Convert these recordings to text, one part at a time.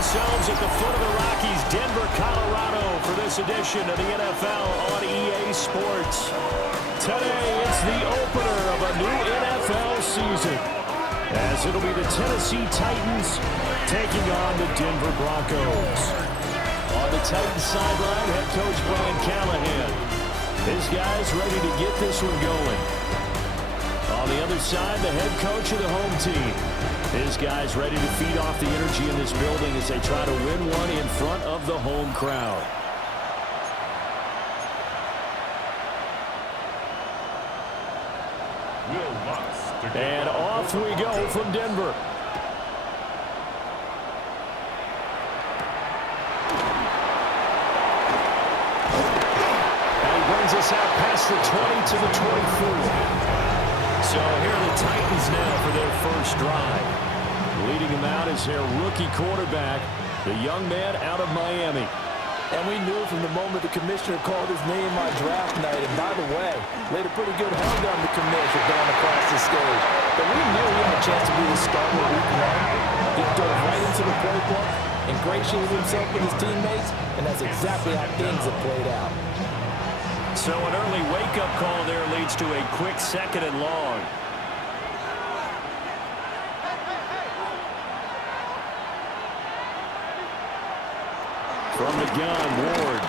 ourselves at the foot of the Rockies, Denver, Colorado, for this edition of the NFL on EA Sports. Today, it's the opener of a new NFL season, as it'll be the Tennessee Titans taking on the Denver Broncos. On the Titans sideline, head coach Brian Callahan. His guys ready to get this one going. On the other side, the head coach of the home team. His guys ready to feed off the energy in this building as they try to win one in front of the home crowd. And off we go from Denver. And he brings us out past the 20 to the 24. So here are the Titans now for their first drive. Leading them out is their rookie quarterback, the young man out of Miami. And we knew from the moment the commissioner called his name on draft night, and by the way, laid a pretty good hand on the commissioner going across the stage. But we knew he had a chance to be the starter week one. He dove right into the playbook, ingratiated himself with his teammates, and that's exactly how things have played out. So an early wake-up call there leads to a quick 2nd and long. From the gun, Ward.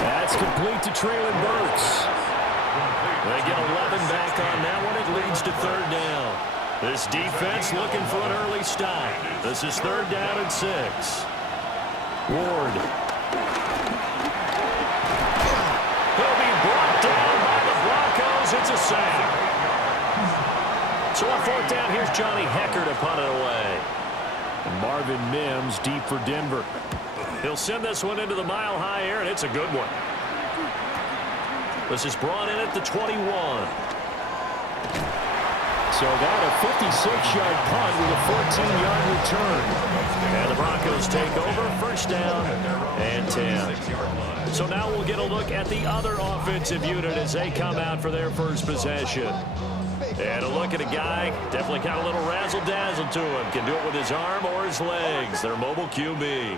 That's complete to Traylon Burks. They get 11 back on that one. It leads to 3rd down. This defense looking for an early stop. This is 3rd down and 6. Ward. He'll be brought down by the Broncos. It's a sack. So on 4th down, here's Johnny Hecker to punt it away. And Marvin Mims deep for Denver. He'll send this one into the mile-high air, and it's a good one. This is brought in at the 21. So that a 56-yard punt with a 14-yard return. And the Broncos take over, 1st down and 10. So now we'll get a look at the other offensive unit as they come out for their first possession. And a look at a guy, definitely got a little razzle-dazzle to him. Can do it with his arm or his legs. Their mobile QB.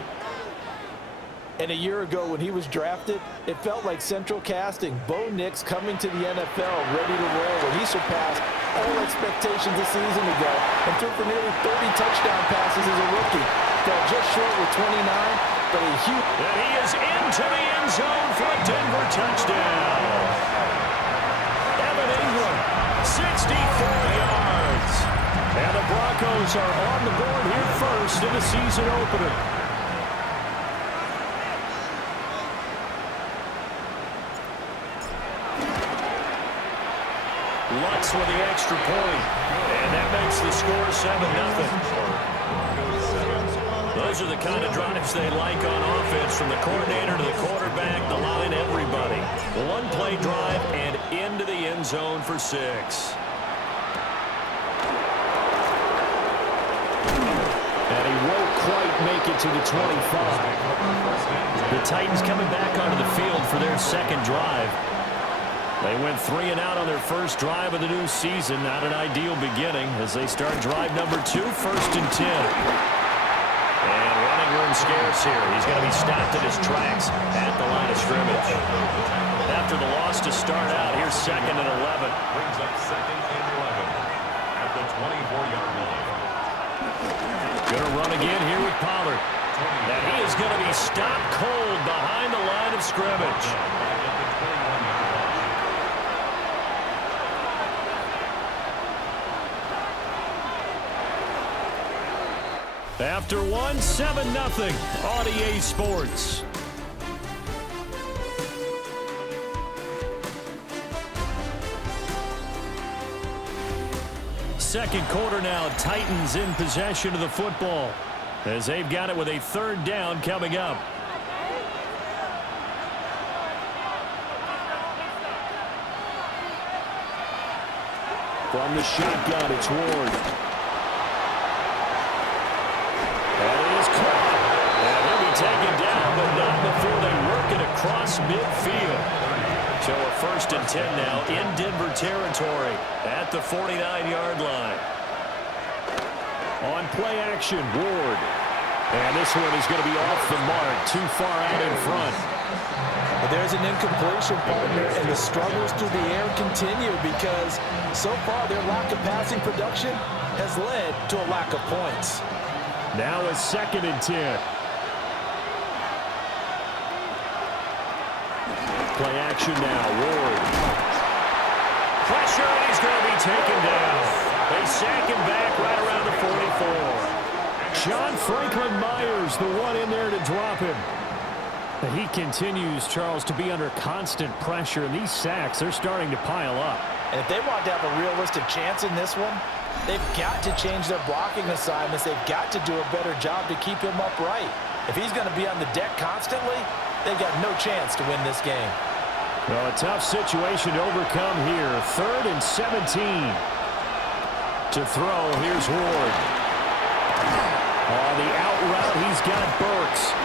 And a year ago when he was drafted, it felt like central casting. Bo Nix coming to the NFL ready to roll when he surpassed all expectations a season ago and threw for nearly 30 touchdown passes as a rookie. Fell just short with 29, but a huge... And he is into the end zone for a Denver touchdown. Evan Ingram, 64 yards. And the Broncos are on the board here first in the season opener. Lutz with the extra point, and that makes the score 7-0. Those are the kind of drives they like on offense, from the coordinator to the quarterback, the line, everybody. One-play drive and into the end zone for 6. And he won't quite make it to the 25. The Titans coming back onto the field for their second drive. They went 3 and out on their first drive of the new season. Not an ideal beginning as they start drive number 2, 1st and 10. And running room scarce here. He's going to be stopped in his tracks at the line of scrimmage. After the loss to start out, here's 2nd and 11. Brings up 2nd and 11 at the 24-yard line. Going to run again here with Pollard. And he is going to be stopped cold behind the line of scrimmage. After one, 7-0 on EA Sports. Second quarter now, Titans in possession of the football as they've got it with a 3rd down coming up. From the shotgun, it's Ward. Taken down, but not before they work it across midfield. So a 1st and 10 now in Denver territory at the 49-yard line. On play action, Ward. And this one is going to be off the mark, too far out in front. There's an incompletion, partner, and the struggles through the air continue because so far their lack of passing production has led to a lack of points. Now a 2nd and 10. Play action now, Ward. Pressure, and he's going to be taken down. They sack him back right around the 44. John Franklin Myers, the one in there to drop him. He continues, Charles, to be under constant pressure, and these sacks, they're starting to pile up. And if they want to have a realistic chance in this one, they've got to change their blocking assignments. They've got to do a better job to keep him upright. If he's going to be on the deck constantly, they've got no chance to win this game. Well, a tough situation to overcome here. 3rd and 17. To throw, here's Ward. On the out route, he's got Burks.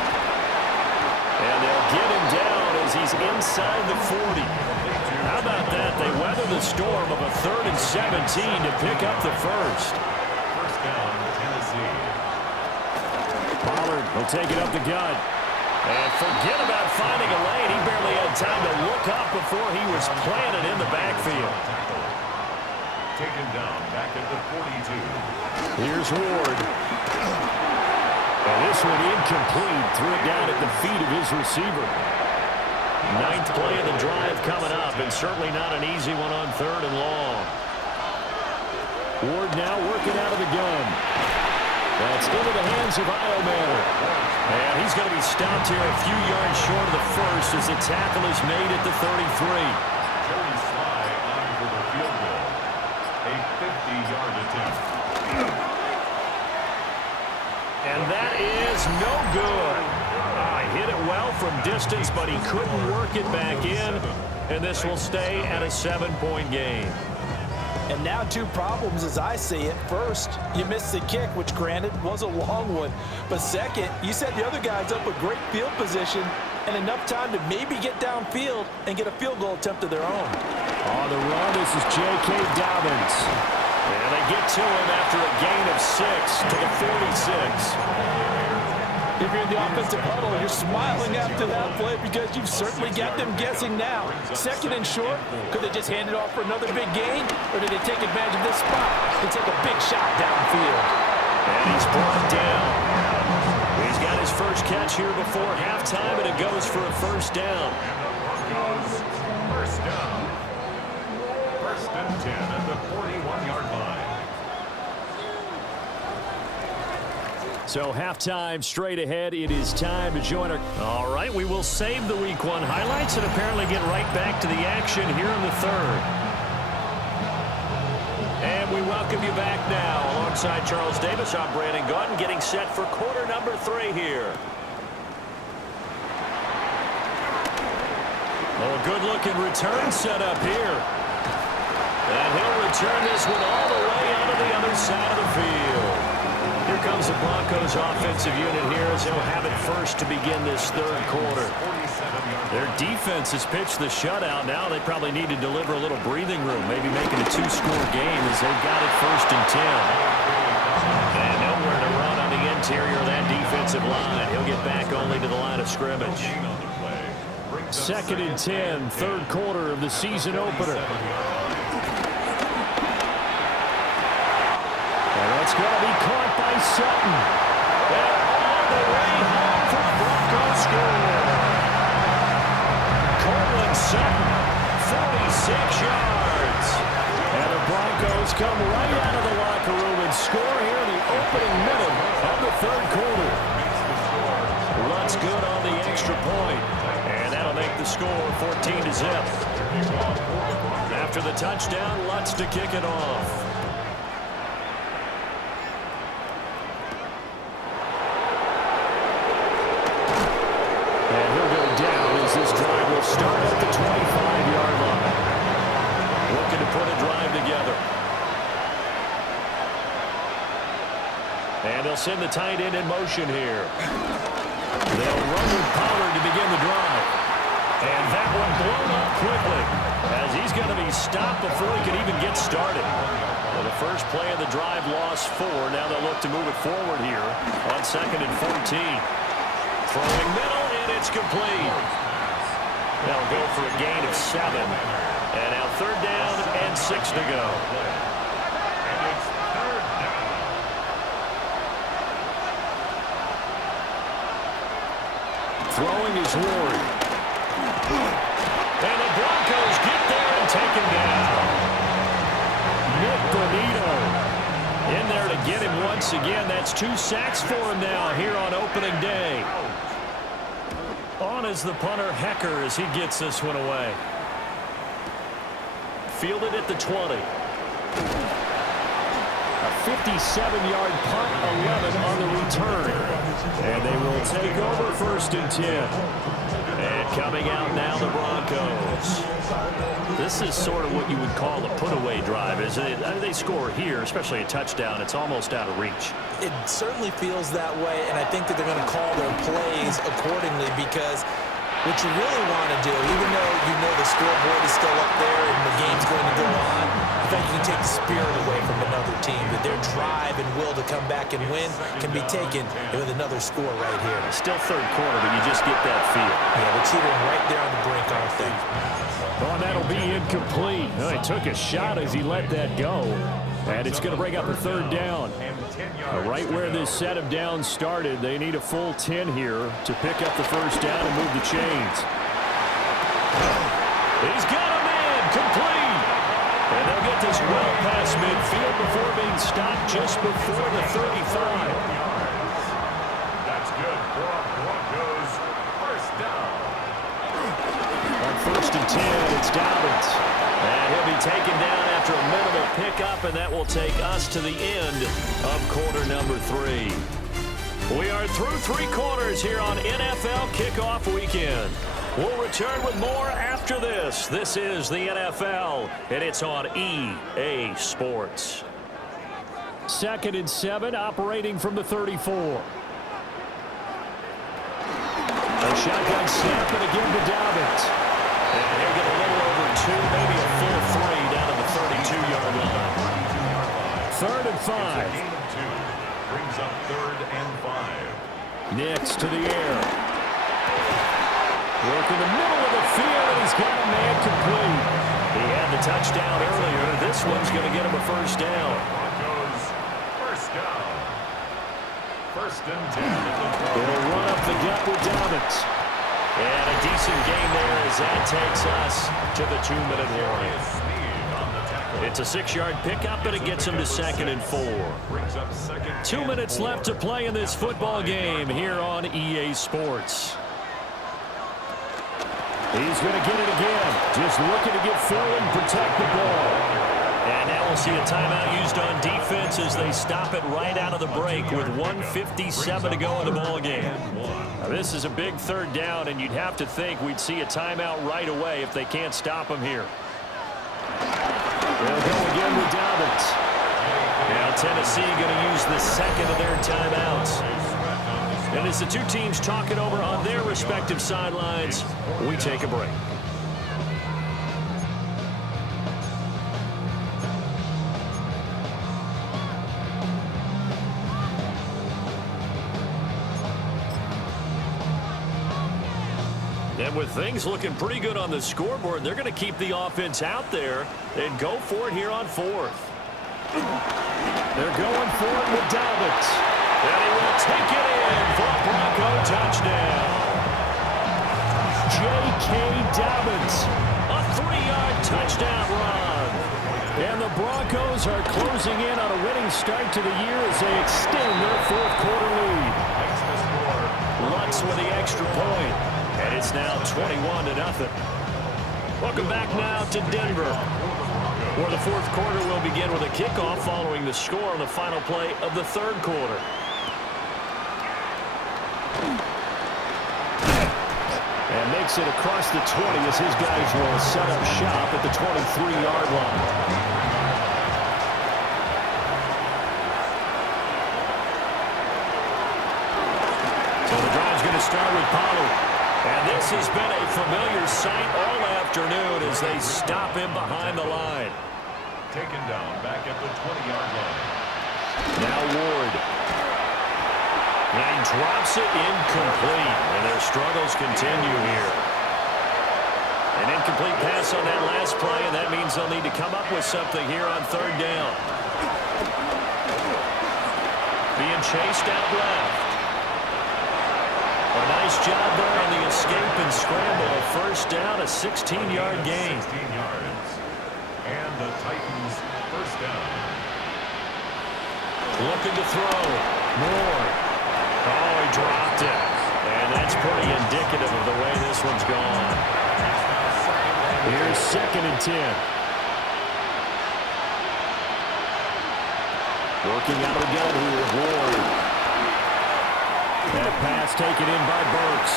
And they'll get him down as he's inside the 40. How about that? They weather the storm of a 3rd and 17 to pick up the first. First down, Tennessee. Pollard will take it up the gut. And forget about finding a lane. He barely had time to look up before he was planted in the backfield. Taken down back at the 42. Here's Ward. And this one incomplete. Threw it down at the feet of his receiver. 9th play of the drive coming up, and certainly not an easy one on 3rd and long. Ward now working out of the gun. That's into the hands of Iomanner. And he's going to be stopped here a few yards short of the first as the tackle is made at the 33. Joey Sly on for the field goal. A 50-yard attempt. And that is no good. Hit it well from distance, but he couldn't work it back in. And this will stay at a 7-point game. And now 2 problems as I see it. First, you missed the kick, which granted was a long one. But second, you set the other guys up with great field position and enough time to maybe get downfield and get a field goal attempt of their own. On the run, this is J.K. Dobbins. And they get to him after a gain of 6 to the 46. If you're in the offensive huddle, you're smiling after that play because you've certainly got them guessing now. 2nd and short, could they just hand it off for another big gain? Or did they take advantage of this spot and take a big shot downfield? And he's brought down. He's got his first catch here before halftime, and it goes for a first down. Broncos, first down. 1st and 10 at the 41-yard line. So halftime straight ahead. It is time to join our... All right, we will save the Week 1 highlights and apparently get right back to the action here in the 3rd. And we welcome you back now. Alongside Charles Davis, I'm Brandon Gaudin, getting set for quarter number 3 here. Oh, good-looking return set up here. And he'll return this one all the way out of the other side of the field. Here comes the Broncos offensive unit here as they'll have it first to begin this 3rd quarter. Their defense has pitched the shutout. Now they probably need to deliver a little breathing room, maybe making a 2-score game as they've got it 1st and 10. And nowhere to run on the interior of that defensive line. He'll get back only to the line of scrimmage. 2nd and 10, 3rd quarter of the season opener. It's going to be caught by Sutton. And all the way home for the Broncos score. Cortland Sutton, 46 yards. And the Broncos come right out of the locker room and score here in the opening minute of the 3rd quarter. Lutz good on the extra point. And that'll make the score 14-0. After the touchdown, Lutz to kick it off. This drive will start at the 25-yard line. Looking to put a drive together. And they'll send the tight end in motion here. They'll run with Pollard to begin the drive. And that one blown up quickly as he's going to be stopped before he can even get started. Well, the first play of the drive lost 4. Now they'll look to move it forward here on 2nd and 14. Throwing middle, and it's complete. They'll go for a gain of 7. And now 3rd down and 6 to go. And it's 3rd down. Throwing is Ward. And the Broncos get there and take him down. Nick Bonito in there to get him once again. That's 2 sacks for him now here on opening day. On is the punter, Hecker, as he gets this one away. Fielded at the 20. A 57-yard punt, 11 on the return. And they will take over 1st and 10. And coming out now, the Broncos. This is sort of what you would call a put-away drive, isn't it? They score here, especially a touchdown. It's almost out of reach. It certainly feels that way, and I think that they're going to call their plays accordingly, because what you really want to do, even though you know the scoreboard is still up there and the game's going to go on, I think you can take the spirit away from another team, that their drive and will to come back and win can be taken with another score right here. Still 3rd quarter, but you just get that feel. Yeah, they're teetering right there on the brink, aren't they? Oh, that'll be incomplete. Oh, he took a shot as he let that go. And it's going to bring up a 3rd down. Right where this set of downs started, they need a full 10 here to pick up the 1st down and move the chains. He's got him in, complete. And they'll get this well past midfield before being stopped just before the 35. That's good for Broncos. 1st down. On 1st and 10, it's Dobbins. And he'll be taken down after a minimal pickup, and that will take us to the end of quarter number 3. We are through 3 quarters here on NFL Kickoff Weekend. We'll return with more after this. This is the NFL, and it's on EA Sports. 2nd and 7, operating from the 34. A shotgun snap, and again to Dobbins. And he'll get a little over 2, maybe a full 3 down to the 32-yard line. 3rd and 5. Brings up 3rd and 5. Nix to the air. Work in the middle of the field, and he's got a man complete. He had the touchdown earlier. This one's going to get him a 1st down. Broncos, 1st down. 1st and 10. They'll run up the gut with Dobbins. And a decent game there as that takes us to the 2-minute warning. It's a 6-yard pickup, and it gets him to 2nd and 4. 2 minutes left to play in this football game here on EA Sports. He's going to get it again. Just looking to get forward and protect the ball. And now we'll see a timeout used on defense as they stop it right out of the break with 1:57 to go in the ball game. Now, this is a big 3rd down, and you'd have to think we'd see a timeout right away if they can't stop him here. They'll go again with Dobbins. Now Tennessee going to use the 2nd of their timeouts. And as the 2 teams talk it over on their respective sidelines, we take a break. And with things looking pretty good on the scoreboard, they're going to keep the offense out there and go for it here on 4th. They're going for it with Dobbins. And he will take it in for a Bronco touchdown. J.K. Dobbins, a 3-yard touchdown run. And the Broncos are closing in on a winning start to the year as they extend their 4th quarter lead. Lutz with the extra point. And it's now 21-0. Welcome back now to Denver, where the 4th quarter will begin with a kickoff following the score on the final play of the 3rd quarter. And makes it across the 20 as his guys will set up shop at the 23-yard line. So the drive's going to start with Pollard. And this has been a familiar sight all afternoon as they stop him behind the line. taken down back at the 20-yard line. Now Ward. And he drops it incomplete. And their struggles continue here. An incomplete pass on that last play, and that means they'll need to come up with something here on third down. Being chased out left. A nice job there on the escape and scramble. A first down, a 16-yard gain. 16 yards. And the Titans first down. Looking to throw. Moore. Oh, he dropped it. And that's pretty indicative of the way this one's gone. Here's 2nd and 10. Working out of the gun here, Ward. That pass taken in by Burks.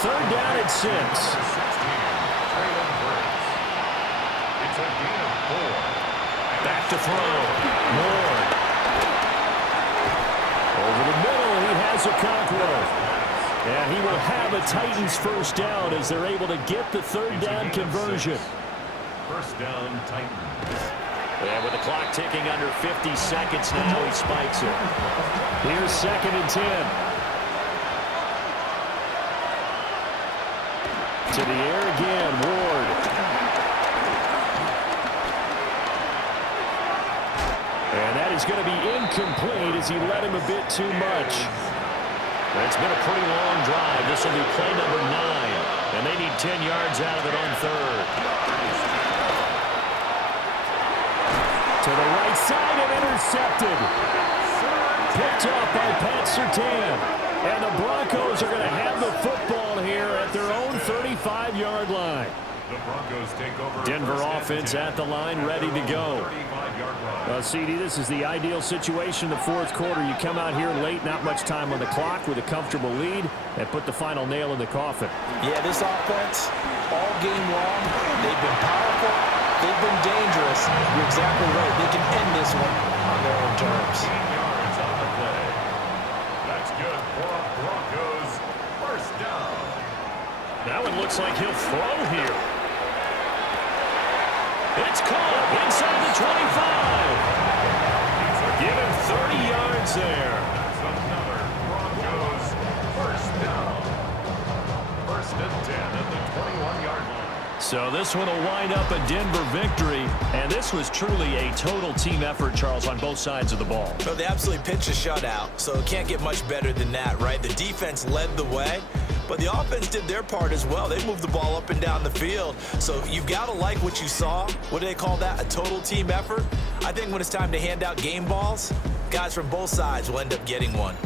Third down and 6. It's a gain of 4. Back to throw. Moore. Over the middle, he has a Conqueror. And he will have a Titans first down as they're able to get the third down conversion. First down, Titans. And with the clock ticking under 50 seconds now, he spikes it. Here's 2nd and 10. To the air again, Ward. And that is going to be incomplete as he led him a bit too much. It's been a pretty long drive. This will be play number 9. And they need 10 yards out of it on third. To the right side and intercepted. Picked up by Pat Surtain. And the Broncos are going to have the football here at their own 35-yard line. The Broncos take over. Denver offense at the line, ready to go. CD, this is the ideal situation in the fourth quarter. You come out here late, not much time on the clock with a comfortable lead, and put the final nail in the coffin. Yeah, this offense, all game long, they've been powerful, they've been dangerous. You're exactly right. They can end this one on their own terms. 15 yards on the play. That's good for a Broncos first down. That one looks like he'll throw here. It's caught inside the 25. Give him 30 yards there. That's another Broncos first down. First and 10 at the 21-yard line. So this one will wind up a Denver victory. And this was truly a total team effort, Charles, on both sides of the ball. So they absolutely pitched a shutout, so it can't get much better than that, right? The defense led the way, but the offense did their part as well. They moved the ball up and down the field. So you've got to like what you saw. What do they call that? A total team effort? I think when it's time to hand out game balls, guys from both sides will end up getting one.